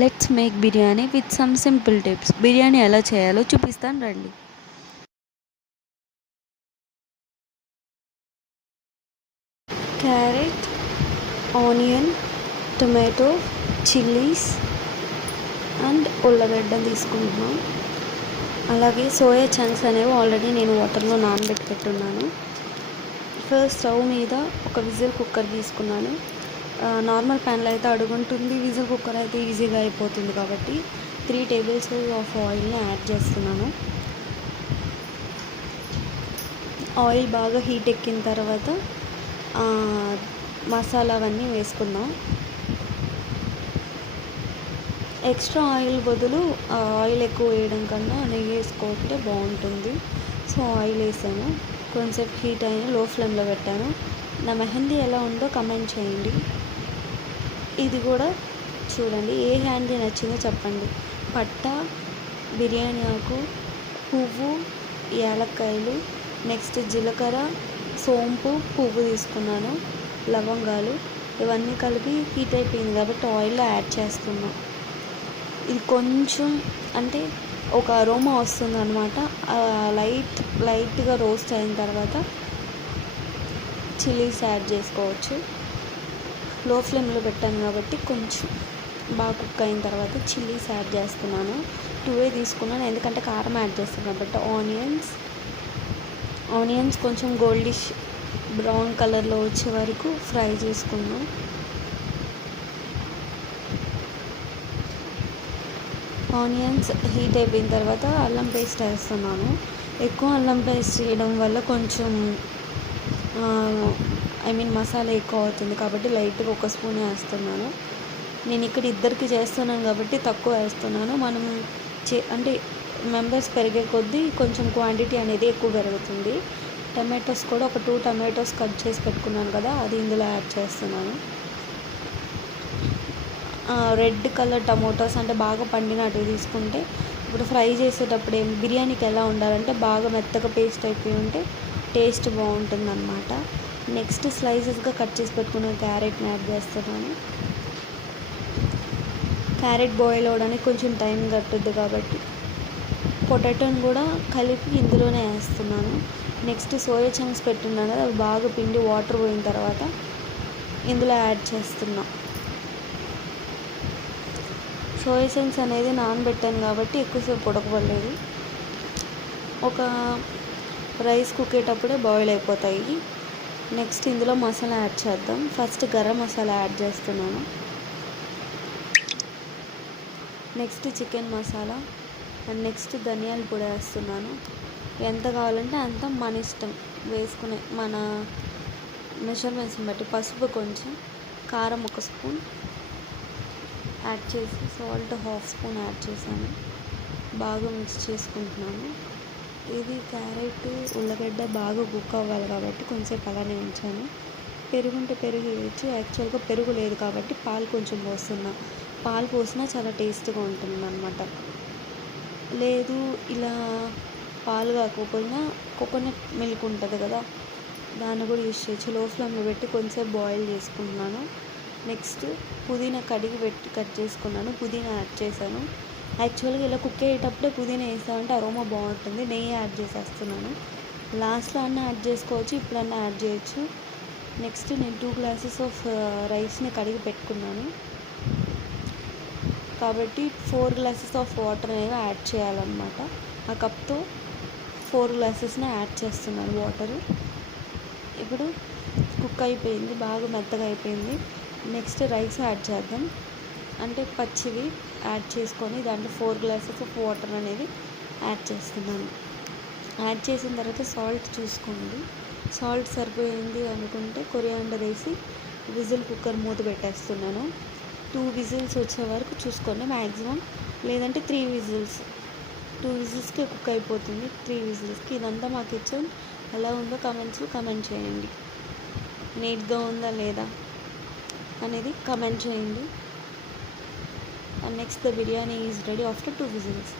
Let's make biryani with some simple tips. Biryani ఎలా చేయాలో చూపిస్తాను రండి. Carrot, onion, tomato, chillies and ఉల్లగడ్డ తీసుకుంటున్నాం. అలాగే సోయా చంక్స్ అనేవి ఆల్రెడీ నేను వాటర్లో నానబెట్టుకున్నాను. ఫస్ట్ స్టవ్ మీద ఒక విజిల్ కుక్కర్ తీసుకున్నాను. నార్మల్ ప్యాన్లో అయితే అడుగుంటుంది, విజిల్ కుక్కర్ అయితే ఈజీగా అయిపోతుంది కాబట్టి 3 టేబుల్ స్పూన్స్ ఆఫ్ ఆయిల్ని యాడ్ చేస్తున్నాను. ఆయిల్ బాగా హీట్ ఎక్కిన తర్వాత మసాలా అవన్నీ వేసుకుందాం. ఎక్స్ట్రా ఆయిల్ బదులు ఆయిల్ ఎక్కువ వేయడం కన్నా నెయ్యి వేసుకుంటే బాగుంటుంది. సో ఆయిల్ వేసాను, కొంచెంసేపు హీట్ అయిన లో ఫ్లేమ్లో పెట్టాను. నా మెహందీ ఎలా ఉందో కమెంట్ చేయండి. ఇది కూడా చూడండి, ఏ హ్యాండీ నచ్చిందో చెప్పండి. పట్ట, బిర్యానీ ఆకు, పువ్వు, యాలక్కాయలు, నెక్స్ట్ జీలకర్ర, సోంపు, పువ్వు తీసుకున్నాను, లవంగాలు, ఇవన్నీ కలిపి హీట్ అయిపోయింది కాబట్టి ఆయిల్లో యాడ్ చేస్తున్నాను. ఇది కొంచెం అంటే ఒక అరోమా వస్తుంది అనమాట. లైట్గా రోస్ట్ అయిన తర్వాత చిల్లీస్ యాడ్ చేసుకోవచ్చు. లో ఫ్లేమ్లో పెట్టాను కాబట్టి కొంచెం బాగా కుక్ అయిన తర్వాత చిల్లీస్ యాడ్ చేస్తున్నాను. 2 తీసుకున్నాను ఎందుకంటే కారం యాడ్ చేస్తాను కాబట్టి. ఆనియన్స్ కొంచెం గోల్డిష్ బ్రౌన్ కలర్లో వచ్చే వరకు ఫ్రై చేసుకున్నాం. ఆనియన్స్ హీట్ అయిపోయిన తర్వాత అల్లం పేస్ట్ వేస్తున్నాను. ఎక్కువ అల్లం పేస్ట్ చేయడం వల్ల కొంచెం మసాలా ఎక్కువ అవుతుంది కాబట్టి లైట్గా 1 స్పూన్ వేస్తున్నాను. నేను ఇక్కడ ఇద్దరికి చేస్తున్నాను కాబట్టి తక్కువ వేస్తున్నాను. మనం అంటే మెంబర్స్ పెరిగే కొద్దీ కొంచెం క్వాంటిటీ అనేది ఎక్కువ పెరుగుతుంది. టమాటోస్ కూడా ఒక 2 టమాటోస్ కట్ చేసి పెట్టుకున్నాను కదా, అది ఇందులో యాడ్ చేస్తున్నాను. రెడ్ కలర్ టమాటోస్ అంటే బాగా పండినట్టు తీసుకుంటే ఇప్పుడు ఫ్రై చేసేటప్పుడు బిర్యానీకి ఎలా ఉండాలంటే బాగా మెత్తగా పేస్ట్ అయిపోయి ఉంటే టేస్ట్ బాగుంటుంది అన్నమాట. నెక్స్ట్ స్లైసెస్గా కట్ చేసి పెట్టుకున్న క్యారెట్ని యాడ్ చేస్తున్నాను. క్యారెట్ బాయిల్ అవ్వడానికి కొంచెం టైం పట్టుద్ది కాబట్టి పొటాటోని కూడా కలిపి ఇందులోనే వేస్తున్నాను. నెక్స్ట్ సోయా చంక్స్ పెట్టున్నాను కదా, అవి బాగా పిండి వాటర్ పోయిన తర్వాత ఇందులో యాడ్ చేస్తున్నాం. సోయా చంక్స్ అనేది నానబెట్టాను కాబట్టి ఎక్కువసేపు ఉడకబడలేదు. ఒక రైస్ కుక్కేటప్పుడే బాయిల్ అయిపోతాయి. నెక్స్ట్ ఇందులో మసాలా యాడ్ చేద్దాం. ఫస్ట్ గరం మసాలా యాడ్ చేస్తున్నాను. Next chicken masala and next ధనియాల పొడి వేస్తున్నాను. ఎంత కావాలంటే అంత మన ఇష్టం వేసుకునే, మన మెజర్మెంట్స్ని బట్టి. పసుపు కొంచెం, కారం 1 స్పూన్ యాడ్ చేసి సాల్ట్ 1/2 స్పూన్ యాడ్ చేశాను. బాగా మిక్స్ చేసుకుంటున్నాను. ఇది క్యారెట్, ఉల్లగడ్డ బాగా కుక్ అవ్వాలి కాబట్టి కొంచెంసేపు అలానే ఉంచాను. పెరుగుంటే పెరుగు వేయచ్చు. యాక్చువల్గా పెరుగు లేదు కాబట్టి పాలు కొంచెం పోస్తున్నా. పాలు పోసినా చాలా టేస్ట్గా ఉంటుంది అన్నమాట. లేదు ఇలా పాలు కాకపోయినా కోకోనట్ మిల్క్ ఉంటుంది కదా, దాన్ని కూడా యూస్ చేయొచ్చు. లో ఫ్లేమ్లో పెట్టి కొంచెంసేపు బాయిల్ చేసుకుంటున్నాను. నెక్స్ట్ పుదీనా కడిగి పెట్టి కట్ చేసుకున్నాను, పుదీనా యాడ్ చేశాను. యాక్చువల్గా ఇలా కుక్ అయ్యేటప్పుడే పుదీనా వేసామంటే అరోమా బాగుంటుంది. నెయ్యి యాడ్ చేసేస్తున్నాను. లాస్ట్లో అన్నా యాడ్ చేసుకోవచ్చు, ఇప్పుడన్నా యాడ్ చేయొచ్చు. నెక్స్ట్ నేను 2 గ్లాసెస్ ఆఫ్ రైస్ని కడిగి పెట్టుకున్నాను కాబట్టి 4 గ్లాసెస్ ఆఫ్ వాటర్ అనేవి యాడ్ చేయాలన్నమాట. ఆ కప్తో 4 గ్లాసెస్ని యాడ్ చేస్తున్నాను వాటరు. ఇప్పుడు కుక్ అయిపోయింది, బాగా మెత్తగా అయిపోయింది. నెక్స్ట్ రైస్ యాడ్ చేద్దాం. అంటే పచ్చివి యాడ్ చేసుకొని దాంట్లో 4 గ్లాసెస్ ఆఫ్ వాటర్ అనేది యాడ్ చేస్తున్నాను. యాడ్ చేసిన తర్వాత సాల్ట్ చూసుకోండి. సాల్ట్ సరిపోయింది అనుకుంటే కొరియాండర్ వేసి విజిల్ కుక్కర్ మూత పెట్టేస్తున్నాను. 2 విజిల్స్ వచ్చే వరకు చూసుకోండి మ్యాక్సిమం, లేదంటే 3 విజిల్స్. 2 విజిల్స్కి కుక్ అయిపోతుంది, 3 విజిల్స్కి. ఇదంతా మా కిచెన్ ఎలా ఉందో కమెంట్స్లో కమెంట్ చేయండి. నీట్గా ఉందా లేదా అనేది కమెంట్ చేయండి. And next the biryani is ready after 2 whistles.